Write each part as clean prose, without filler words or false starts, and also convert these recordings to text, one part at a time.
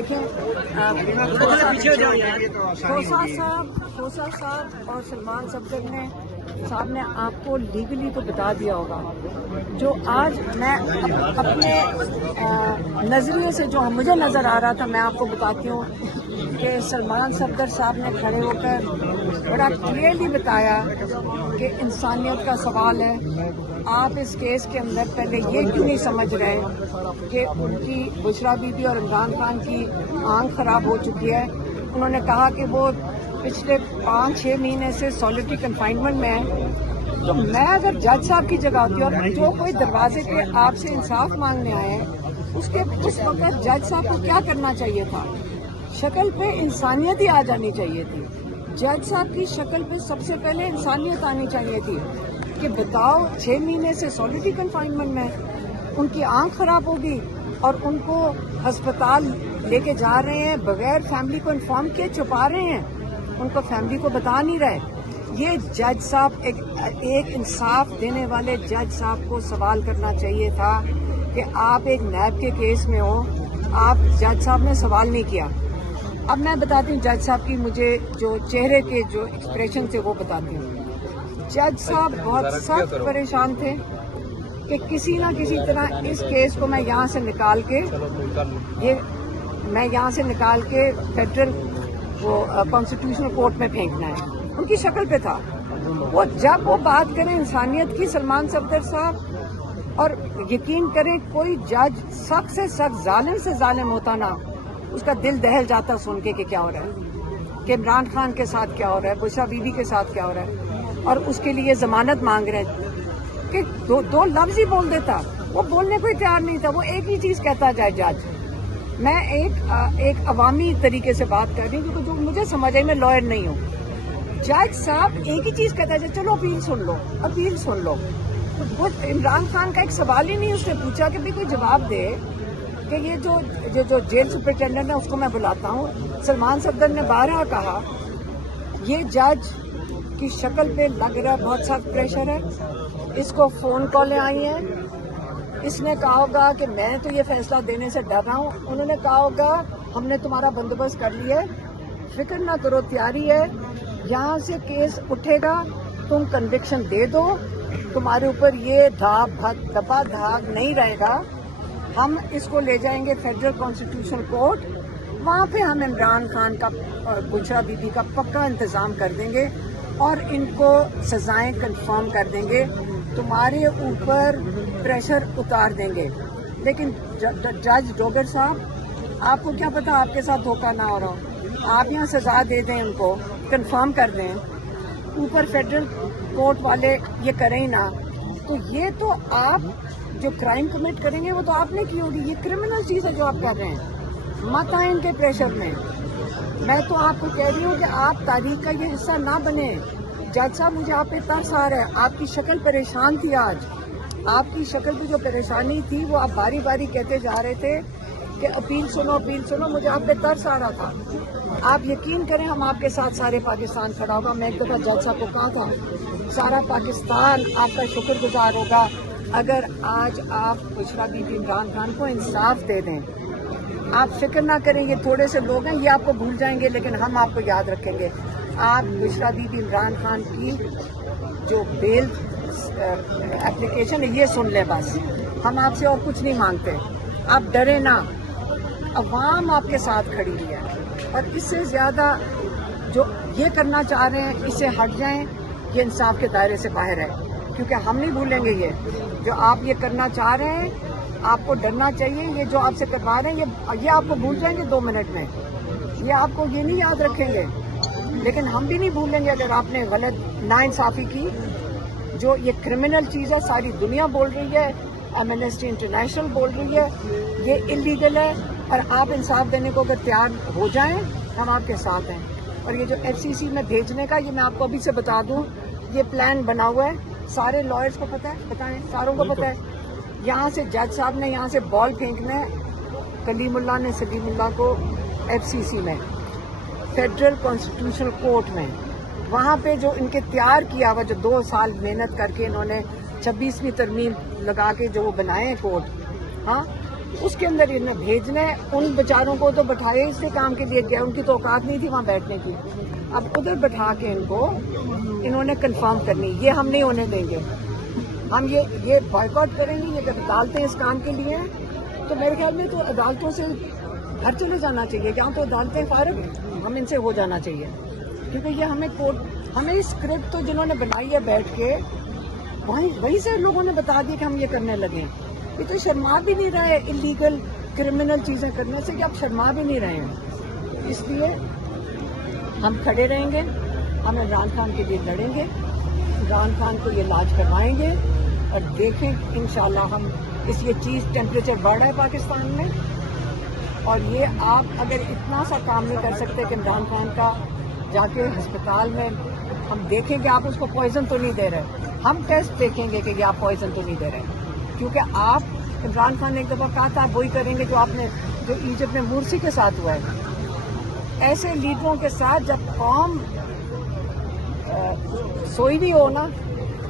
دیکھیں خوسا صاحب اور سلمان صاحب نے آپ کو لیگلی تو بتا دیا ہوگا. جو آج میں اپنے نظریے سے جو مجھے نظر آ رہا تھا میں آپ کو بتاتی ہوں کہ سلمان صفدر صاحب نے کھڑے ہو کر بڑا کلیئرلی بتایا کہ انسانیت کا سوال ہے. آپ اس کیس کے اندر پہلے یہ کیوں نہیں سمجھ رہے کہ ان کی بشرا بی بی اور عمران خان کی آنکھ خراب ہو چکی ہے. انہوں نے کہا کہ وہ پچھلے 5-6 مہینے سے سولیٹری کنفائنمنٹ میں ہے. تو میں اگر جج صاحب کی جگہ ہوتی اور جو کوئی دروازے پہ آپ سے انصاف مانگنے آئے اس وقت جج صاحب کو کیا کرنا چاہیے تھا؟ شکل پہ انسانیت ہی آ جانی چاہیے تھی. جج صاحب کی شکل پہ سب سے پہلے انسانیت آنی چاہیے تھی کہ بتاؤ 6 مہینے سے سولیٹری کنفائنمنٹ میں ان کی آنکھ خراب ہوگی اور ان کو ہسپتال لے کے جا رہے ہیں بغیر فیملی کو انفارم کیے چھپا رہے ہیں. ان کو فیملی کو بتا نہیں رہے. یہ جج صاحب ایک انصاف دینے والے جج صاحب کو سوال کرنا چاہیے تھا کہ آپ ایک نیب کے کیس میں ہو. آپ جج صاحب نے سوال نہیں کیا. اب میں بتاتی ہوں جج صاحب کی مجھے جو چہرے کے جو ایکسپریشن تھے وہ بتاتی ہوں. جج صاحب بہت سخت پریشان تھے کہ کسی نہ کسی طرح اس کیس کو میں یہاں سے نکال کے فیڈرل کانسٹیٹیوشنل کورٹ میں پھینکنا ہے. ان کی شکل پہ تھا. وہ جب وہ بات کریں انسانیت کی سلمان صفدر صاحب، اور یقین کریں کوئی جج سخت سے سخت ظالم سے ظالم ہوتا نا اس کا دل دہل جاتا سن کے کہ کیا ہو رہا ہے، کہ عمران خان کے ساتھ کیا ہو رہا ہے، بشرا بی بی کے ساتھ کیا ہو رہا ہے، اور اس کے لیے ضمانت مانگ رہے ہیں کہ دو لفظ ہی بول دیتا. وہ بولنے کو ہی تیار نہیں تھا. وہ ایک ہی چیز کہتا جائے جج. میں ایک عوامی طریقے سے بات کر رہی ہوں کیونکہ جو مجھے سمجھ آئی، میں لائر نہیں ہوں. جج صاحب ایک ہی چیز کہتا ہے چلو اپیل سن لو. وہ عمران خان کا ایک سوال ہی نہیں اس نے پوچھا کہ بھی کوئی جواب دے کہ یہ جو جیل سپرنٹینڈنٹ ہے اس کو میں بلاتا ہوں. سلمان صفدر نے بارہا کہا یہ جج کی شکل پہ لگ رہا ہے بہت سخت پریشر ہے. اس کو فون کالیں آئی ہیں. اس نے کہا ہوگا کہ میں تو یہ فیصلہ دینے سے ڈر رہا ہوں. انہوں نے کہا ہوگا ہم نے تمہارا بندوبست کر لیا ہے، فکر نہ کرو، تیاری ہے. یہاں سے کیس اٹھے گا، تم کنوکشن دے دو، تمہارے اوپر یہ دبا دھاگ نہیں رہے گا. ہم اس کو لے جائیں گے فیڈرل کانسٹیٹیوشنل کورٹ. وہاں پہ ہم عمران خان کا اور بشرا بی بی کا پکا انتظام کر دیں گے اور ان کو سزائیں کنفرم کر دیں گے. تمہارے اوپر پریشر اتار دیں گے. لیکن جج ڈوگر صاحب، آپ کو کیا پتا آپ کے ساتھ دھوکہ نہ ہو رہا ہو. آپ یہاں سزا دے دیں، ان کو کنفرم کر دیں، اوپر فیڈرل کورٹ والے یہ کریں ہی نہ. تو یہ تو آپ جو کرائم کمٹ کریں گے وہ تو آپ نے کی ہوگی. یہ کرمنل چیز ہے جو آپ کر رہے ہیں. مت آئیں ان کے پریشر میں. میں تو آپ کو کہہ رہی ہوں کہ آپ تاریخ کا یہ حصہ نہ بنے. جج صاحب مجھے آپ پہ ترس آ رہا ہے. آپ کی شکل پریشان تھی. آج آپ کی شکل پہ جو پریشانی تھی وہ آپ باری باری کہتے جا رہے تھے کہ اپیل سنو. مجھے آپ پہ ترس آ رہا تھا. آپ یقین کریں ہم آپ کے ساتھ سارے پاکستان کھڑا ہوگا. میں ایک دفعہ جج صاحب کو کہا تھا سارا پاکستان آپ کا شکر گزار ہوگا اگر آج آپ بشرا بی بی عمران خان کو انصاف دے دیں. آپ فکر نہ کریں، یہ تھوڑے سے لوگ ہیں، یہ آپ کو بھول جائیں گے لیکن ہم آپ کو یاد رکھیں گے. آپ بشرا بی بی عمران خان کی جو بیل اپلیکیشن ہے یہ سن لیں بس. ہم آپ سے اور کچھ نہیں مانگتے. آپ ڈریں نہ. عوام آپ کے ساتھ کھڑی ہوئی ہے اور اس سے زیادہ جو یہ کرنا چاہ رہے ہیں اس سے ہٹ جائیں. یہ انصاف کے دائرے سے باہر ہے کیونکہ ہم نہیں بھولیں گے. یہ جو آپ یہ کرنا چاہ رہے ہیں آپ کو ڈرنا چاہیے. یہ جو آپ سے کروا رہے ہیں یہ آپ کو بھول جائیں گے 2 منٹ میں. یہ آپ کو یہ نہیں یاد رکھیں گے لیکن ہم بھی نہیں بھولیں گے اگر آپ نے غلط ناانصافی کی. جو یہ کرمنل چیز ہے ساری دنیا بول رہی ہے، ایمنسٹی انٹرنیشنل بول رہی ہے یہ انلیگل ہے. اور آپ انصاف دینے کو اگر تیار ہو جائیں ہم آپ کے ساتھ ہیں. اور یہ جو FCC میں بھیجنے کا یہ میں آپ کو ابھی سے بتا دوں یہ پلان بنا ہوا ہے. سارے لائرز کو پتہ ہے، بتائیں ساروں کو پتہ ہے. یہاں سے جج صاحب نے یہاں سے بال پھینکنا ہے کلیم اللہ نے سلیم اللہ کو FCC میں فیڈرل کانسٹیٹیوشنل کورٹ میں. وہاں پہ جو ان کے تیار کیا ہوا جو 2 سال محنت کر کے انہوں نے 26ویں ترمیم لگا کے جو وہ بنائے ہیں کورٹ، ہاں اس کے اندر انہیں بھیجنا ہے. ان بیچاروں کو تو بٹھائے اس لیے کام کے لیے گیا, ان کی تو اوقات نہیں تھی وہاں بیٹھنے کی. اب ادھر بٹھا کے ان کو انہوں نے کنفرم کرنی, یہ ہم نہیں ہونے دیں گے. ہم یہ بائیکاٹ کریں گے. یہ عدالتیں اس کام کے لیے ہیں, تو میرے خیال میں تو عدالتوں سے گھر چلے جانا چاہیے. جہاں تو عدالتیں فارغ ہم ان سے ہو جانا چاہیے, کیونکہ یہ ہمیں اسکرپٹ تو جنہوں نے بنائی ہے بیٹھ کے وہی سے لوگوں نے بتا دیا کہ ہم یہ کرنے لگے. یہ تو شرما بھی نہیں رہے انلیگل کرمنل چیزیں کرنے سے, کہ آپ شرما بھی نہیں رہے ہیں. اس لیے ہم کھڑے رہیں گے, ہم عمران خان کے لیے لڑیں گے, عمران خان کو یہ علاج کروائیں گے. اور دیکھیں انشاءاللہ ہم یہ چیز ٹیمپریچر بڑھ رہا ہے پاکستان میں, اور یہ آپ اگر اتنا سا کام نہیں کر سکتے کہ عمران خان کا جا کے ہسپتال میں ہم دیکھیں کہ آپ اس کو پوائزن تو نہیں دے رہے, ہم ٹیسٹ دیکھیں گے کہ یہ آپ پوائزن تو نہیں دے رہے. کیونکہ آپ عمران خان نے ایک دفعہ کہا تھا آپ وہی کریں گے جو ایجپٹ میں مرسی کے ساتھ ہوا ہے. ایسے لیڈروں کے ساتھ جب قوم سوئی بھی ہو نا,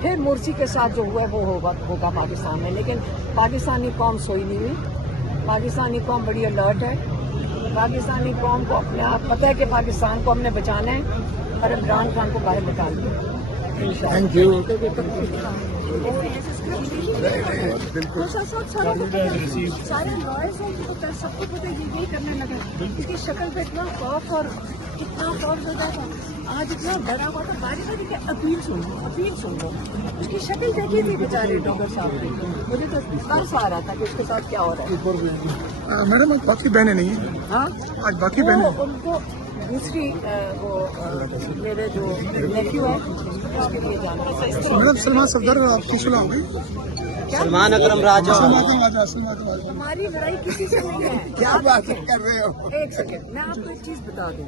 پھر مرسی کے ساتھ جو ہوا ہے وہ ہوگا پاکستان میں. لیکن پاکستانی قوم سوئی نہیں ہوئی, پاکستانی قوم بڑی الرٹ ہے. پاکستانی قوم کو اپنے آپ پتہ ہے کہ پاکستان کو ہم نے بچانا ہے اور عمران خان کو باہر نکال دیا. Thank you. سارے لائرز ہیں, سب کو پتہ یہی کرنے لگا, کیونکہ شکل پہ اتنا خوف اور اتنا خوف زدہ تھا, آج اتنا ڈرا ہوا تھا. باری باری کہ اپیل سن لو. اس کی شکل دیکھی تھی بیچارے ڈاکٹر صاحب کی, مجھے تو ترس آ رہا تھا کہ اس کے ساتھ کیا ہو رہا ہے. میڈم آج باقی بہنیں نہیں ہیں. ہاں آج باقی بہنیں ان کو دوسری وہ میرے جو نیفیو ہے اس کے لیے جانا. میڈم سلمان صفدر آپ کی صلاح ہو گئی. سلمان اکرم راجہ ہماری لڑائی کسی سے نہیں ہے. کیا بات کر رہے ہو؟ ایک سیکنڈ میں آپ کو ایک چیز بتا دوں.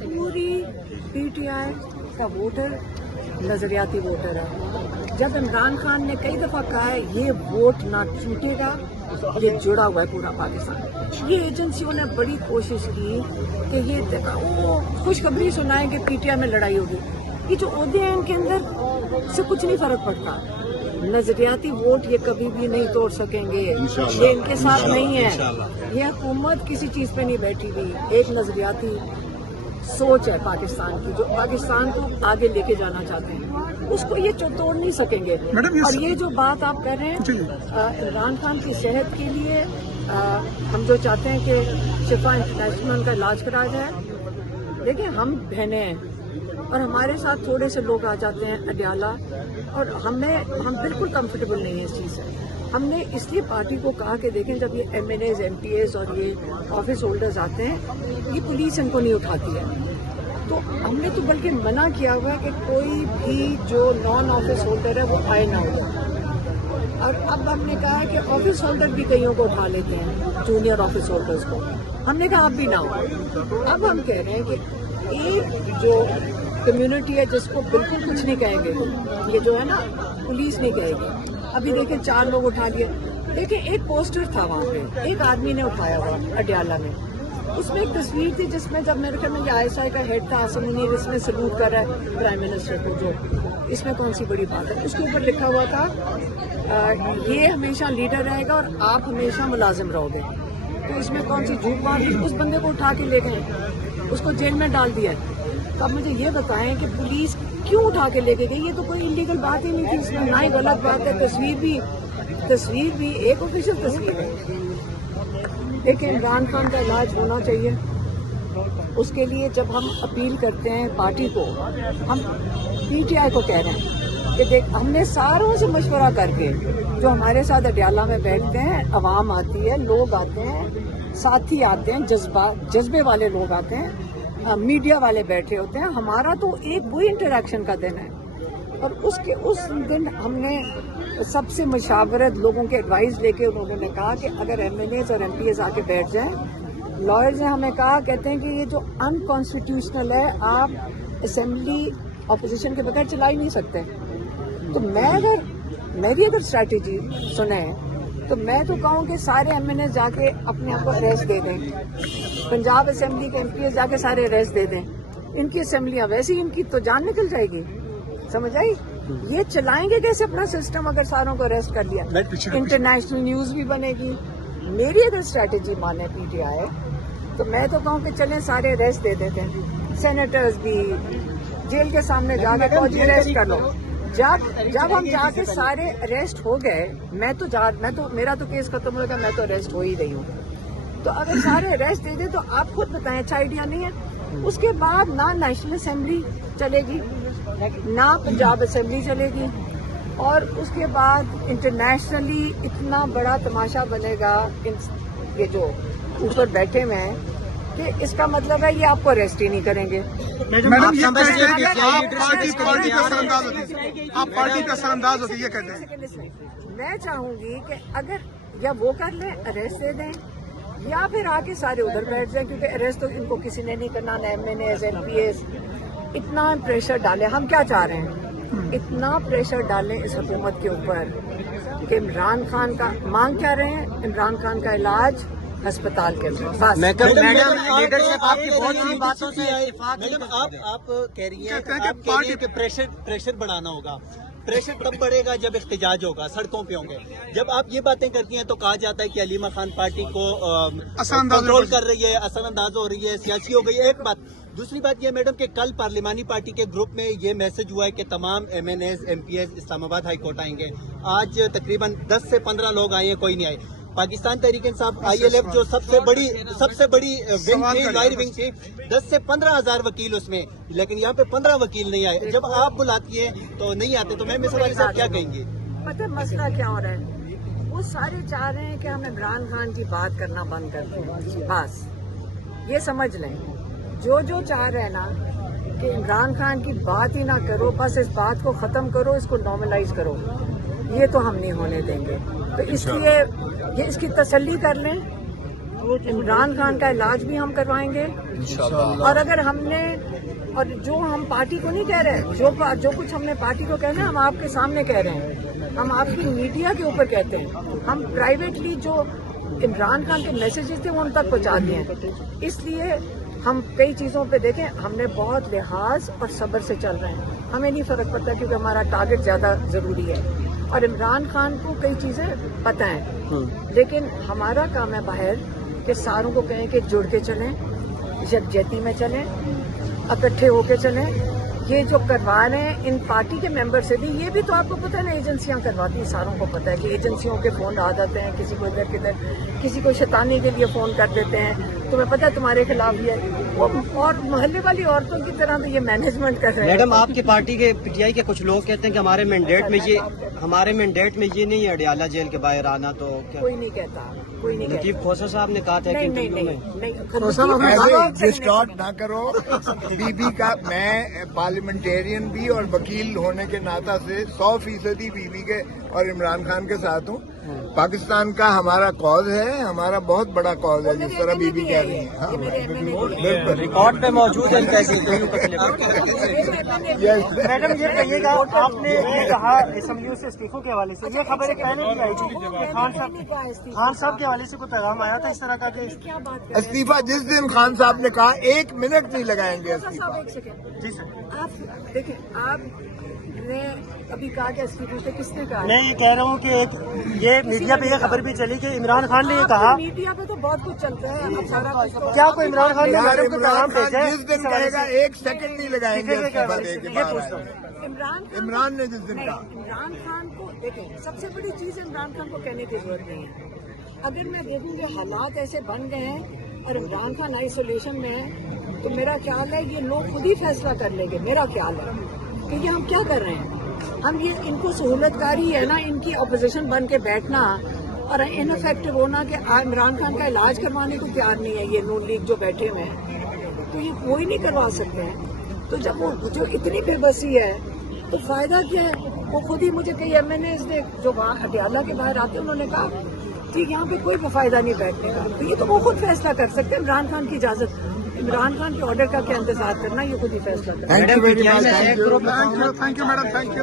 پوری پی ٹی آئی کا ووٹر نظریاتی ووٹر ہے. جب عمران خان نے کئی دفعہ کہا ہے یہ ووٹ نہ چھوٹے گا, یہ جڑا ہوا ہے پورا پاکستان. یہ ایجنسیوں نے بڑی کوشش کی کہ یہ وہ خوشخبری سنائیں کہ پی ٹی آئی میں لڑائی ہوگی. یہ جو عہدے ہیں ان کے اندر سے کچھ نہیں فرق پڑتا. نظریاتی ووٹ یہ کبھی بھی نہیں توڑ سکیں گے, یہ ان کے ساتھ نہیں ہے. یہ حکومت کسی چیز پہ نہیں بیٹھی ہوئی, ایک نظریاتی سوچ ہے پاکستان کی جو پاکستان کو آگے لے کے جانا چاہتے ہیں, اس کو یہ توڑ نہیں سکیں گے. اور یہ جو بات آپ کر رہے ہیں عمران خان کی صحت کے لیے, ہم جو چاہتے ہیں کہ شفا انٹرنیشنل کا علاج کرایا جائے. دیکھیں ہم بہنیں ہیں اور ہمارے ساتھ تھوڑے سے لوگ آ جاتے ہیں اڈیالہ, اور ہم بالکل کمفرٹیبل نہیں ہیں اس چیز سے. ہم نے اس لیے پارٹی کو کہا کہ دیکھیں جب یہ MNAs MPAs اور یہ آفس ہولڈرز آتے ہیں, یہ پولیس ان کو نہیں اٹھاتی ہے. تو ہم نے تو بلکہ منع کیا ہوا ہے کہ کوئی بھی جو نان آفس ہولڈر ہے وہ آئے نہ ہو. اور اب ہم نے کہا ہے کہ آفس ہولڈر بھی کئیوں کو اٹھا لیتے ہیں, جونیئر آفس ہولڈرز کو. ہم نے کہا اب بھی نہ ہو. اب ہم کہہ رہے ہیں کہ ایک جو کمیونٹی ہے جس کو بالکل کچھ نہیں کہیں گے, یہ جو ہے نا پولیس نہیں کہے گی. ابھی دیکھیں 4 لوگ اٹھا لیے. دیکھیں ایک پوسٹر تھا وہاں پہ, ایک آدمی نے اٹھایا ہوا اڈیالہ میں, اس میں ایک تصویر تھی جس میں جب میرے خیال میں یہ آئی ایس آئی کا ہیڈ تھا آصم منیر, اس میں سلوٹ کر رہا ہے پرائم منسٹر کو, جو اس میں کون سی بڑی بات ہے. اس کے اوپر لکھا ہوا تھا یہ ہمیشہ لیڈر رہے گا اور آپ ہمیشہ ملازم رہو گے. تو اس میں کون سی جھوٹ بات تھی. اس بندے کو اٹھا کے لے گئے, اس کو جیل میں ڈال دیا. تو اب مجھے یہ بتائیں کہ پولیس کیوں اٹھا کے لے کے گئی. یہ تو کوئی انلیگل بات ہی نہیں تھی, اس میں نہ ہی غلط بات ہے. تصویر بھی ایک آفیشیل تصویر ہے. لیکن عمران خان کا علاج ہونا چاہیے. اس کے لیے جب ہم اپیل کرتے ہیں پارٹی کو, ہم پی ٹی آئی کو کہہ رہے ہیں کہ دیکھ ہم نے ساروں سے مشورہ کر کے, جو ہمارے ساتھ اڈیالہ میں بیٹھتے ہیں, عوام آتی ہے, لوگ آتے ہیں, ساتھی آتے ہیں, جذبے والے لوگ آتے ہیں, میڈیا والے بیٹھے ہوتے ہیں. ہمارا تو ایک وہی انٹریکشن کا دن ہے. اور اس دن ہم نے سب سے مشاورت لوگوں کے ایڈوائز لے کے انہوں نے کہا کہ اگر ایم این ایز اور ایم پی ایز آ کے بیٹھ جائیں, لائرز نے ہمیں کہا, کہتے ہیں کہ یہ جو انکانسٹیٹیوشنل ہے, آپ اسمبلی اپوزیشن کے بغیر چلا ہی نہیں سکتے. تو میری اگر اسٹریٹجی سنیں تو میں تو کہوں کہ سارے ایم این ایز جا کے اپنے آپ کو اریسٹ دے دیں, پنجاب اسمبلی کے ایم پی ایز جا کے سارے اریسٹ دے دیں. ان کی اسمبلیاں ویسے ہی ان کی تو جان نکل جائے گی. سمجھ آئی؟ یہ چلائیں گے کیسے اپنا سسٹم اگر ساروں کو اریسٹ کر لیا؟ انٹرنیشنل نیوز بھی بنے گی, میری اگر اسٹریٹجی مانے پی ٹی آئی تو میں تو کہوں کہ چلیں سارے اریسٹ دے دیتے ہیں، سینیٹرز بھی جیل کے سامنے جا کے فوجی اریسٹ کر لو۔ جب ہم جا کے سارے اریسٹ ہو گئے، میں تو میرا تو کیس ختم ہوگا، میں تو اریسٹ ہو ہی رہی ہوں، تو اگر سارے اریسٹ دے دیں تو آپ خود بتائیں اچھا آئیڈیا نہیں ہے؟ اس کے بعد نہ نیشنل اسمبلی چلے گی، نہ پنجاب اسمبلی چلے گی، اور اس کے بعد انٹرنیشنلی اتنا بڑا تماشا بنے گا یہ جو اوپر بیٹھے ہوئے ہیں کہ اس کا مطلب ہے یہ آپ کو اریسٹ ہی نہیں کریں گے۔ میڈم یہ کہتے ہیں کہ آپ پارٹی کا سرانداز ہوتی ہے، آپ پارٹی کا سرانداز ہوتی ہے، یہ کہتے ہیں۔ میں چاہوں گی کہ اگر یا وہ کر لیں اریسٹ دے دیں یا پھر آ کے سارے ادھر بیٹھ جائیں، کیونکہ اریسٹ تو ان کو کسی نے نہیں کرنا، نہ MNAs MPAs. اتنا پریشر ڈالیں، ہم کیا چاہ رہے ہیں؟ اتنا پریشر ڈالیں اس حکومت کے اوپر کہ عمران خان کا مانگ کیا رہے ہیں؟ عمران خان کا علاج ہسپتال کے اندر بس۔ میڈم لیڈرشپ آپ کی بہت سی باتوں سے اتفاق۔ میڈم آپ کہہ رہی ہیں کہ پریشر بڑھانا ہوگا، پریشر تب بڑھے گا جب احتجاج ہوگا، سڑکوں پہ ہوں گے۔ جب آپ یہ باتیں کرتی ہیں تو کہا جاتا ہے کہ علیمہ خان پارٹی کو کنٹرول کر رہی ہے، اثر انداز ہو رہی ہے، سیاسی ہو گئی ہے، ایک بات۔ دوسری بات یہ میڈم کہ کل پارلیمانی پارٹی کے گروپ میں یہ میسج ہوا ہے کہ تمام MNAs MPAs Islamabad high court آئیں گے۔ آج تقریباً 10 سے 15 لوگ آئے ہیں، کوئی نہیں آئے۔ Pakistan Tehreek Insaf I L F جو سب سے بڑی ونگ تھی، لائر ونگ تھی، 10 سے 15 ہزار وکیل اس میں، لیکن یہاں پہ 15 وکیل نہیں آئے۔ جب آپ بلاتی ہیں تو نہیں آتے، تو میں اس حوالے سے کیا کہیں گے؟ پتہ مسئلہ کیا ہو رہا ہے؟ وہ سارے چاہ رہے ہیں کہ ہم عمران خان کی بات کرنا بند کر دیں، بس یہ سمجھ لیں۔ جو چاہ رہے ہیں نا کہ عمران خان کی بات ہی نہ کرو، بس اس بات کو ختم کرو، اس کو نارملائز کرو، یہ تو ہم نہیں ہونے دیں گے۔ تو اس لیے یہ اس کی تسلی کر لیں، عمران خان کا علاج بھی ہم کروائیں گے، اور اگر ہم نے اور جو ہم پارٹی کو نہیں کہہ رہے، جو کچھ ہم نے پارٹی کو کہنا ہے ہم آپ کے سامنے کہہ رہے ہیں، ہم آپ کی میڈیا کے اوپر کہتے ہیں، ہم پرائیویٹلی جو عمران خان کے میسیجز تھے وہ ان تک پہنچا دیے ہیں۔ اس لیے ہم کئی چیزوں پہ دیکھیں، ہم نے بہت لحاظ اور صبر سے چل رہے ہیں، ہمیں نہیں فرق پڑتا کیونکہ ہمارا ٹارگٹ زیادہ ضروری ہے، اور عمران خان کو کئی چیزیں پتہ ہیں، لیکن ہمارا کام ہے باہر کہ ساروں کو کہیں کہ جڑ کے چلیں، یکجہتی میں چلیں، اکٹھے ہو کے چلیں۔ یہ جو کروا رہے ہیں ان پارٹی کے ممبر سے بھی، یہ بھی تو آپ کو پتہ ہے نا ایجنسیاں کرواتی ہیں، ساروں کو پتہ ہے کہ ایجنسیوں کے فون آ جاتے ہیں، کسی کو ادھر کدھر، کسی کو شیطانی کے لیے فون کر دیتے ہیں، تمہیں پتہ ہے تمہارے خلاف ہی ہے، اور محلے والی عورتوں کی طرح تو یہ مینجمنٹ کر رہے ہیں۔ میڈم آپ کی پارٹی کے پی ٹی آئی کے کچھ لوگ کہتے ہیں کہ ہمارے مینڈیٹ میں یہ نہیں ہے اڈیالہ جیل کے باہر آنا، تو کوئی نہیں کہتا، کوئی نہیں کہتا۔ نقیب کھوسہ صاحب نے کہا تھا کہ ڈسٹارٹ نہ کرو بی بی کا۔ میں پارلیمنٹیرین بھی اور وکیل ہونے کے ناطہ سے 100% بی بی کے اور عمران خان کے ساتھ ہوں۔ پاکستان کا ہمارا کاز ہے، ہمارا بہت بڑا کاز ہے، جس طرح بی بی کہہ رہی ہیں۔ بالکل ریکارڈ پہ موجود ہے۔ میڈم یہ کہیے گا، آپ نے یہ کہا اسمبلیوں سے استعفوں کے حوالے سے، یہ خبریں پہلے بھی آئی تھی کہ خان صاحب کے حوالے سے کوئی پیغام آیا تھا اس طرح کا کہ استعفیٰ جس دن خان صاحب نے کہا 1 منٹ نہیں لگائیں گے استعفیٰ۔ ایک سیکنڈ، جی سر، آپ دیکھیں، آپ نے ابھی کہا کہ استعفے سے کس نے کہا؟ میں یہ کہہ رہا ہوں کہ یہ میڈیا پہ یہ خبر بھی چلی کہ عمران خان نے یہ کہا، میڈیا پہ تو بہت کچھ چلتا ہے، اب سارا کچھ تو کیا کوئی عمران خان نے یار میڈم کو پیغام عمران خان بھیجا ہے؟ جس دن کہے گا 1 سیکنڈ نہیں لگائیں گے استعفیٰ دے کے باہر آئے۔ عمران نے جس دن نہیں، کہا، عمران خان کو دیکھیں، سب سے بڑی چیز عمران خان کو کہنے کی ضرورت نہیں ہے۔ اگر میں دیکھوں کہ حالات ایسے بن گئے ہیں اور عمران خان آئسولیشن میں ہے، تو میرا خیال ہے یہ لوگ خود ہی فیصلہ کر لیں گے۔ میرا خیال ہے کہ یہ ہم کیا کر رہے ہیں، ہم یہ ان کو سہولت کاری ہے نا، ان کی اپوزیشن بن کے بیٹھنا اور ان افیکٹو ہونا کہ عمران خان کا علاج کروانے کو تیار نہیں ہے یہ نون لیگ جو بیٹھے ہوئے ہیں، تو یہ کوئی نہیں کروا سکتے ہیں۔ تو جب وہ جو اتنی بے بسی ہے تو فائدہ کیا ہے؟ وہ خود ہی مجھے کئی ایم این ایز نے جو اڈیالہ کے باہر آتے انہوں نے کہا کہ یہاں پہ کوئی فائدہ نہیں بیٹھنے کا، تو یہ تو وہ خود فیصلہ کر سکتے ہیں۔ عمران خان کی اجازت، عمران خان کے آرڈر کا کیا انتظار کرنا، یہ خود ہی فیصلہ کرنا۔ Thank you madam, thank you.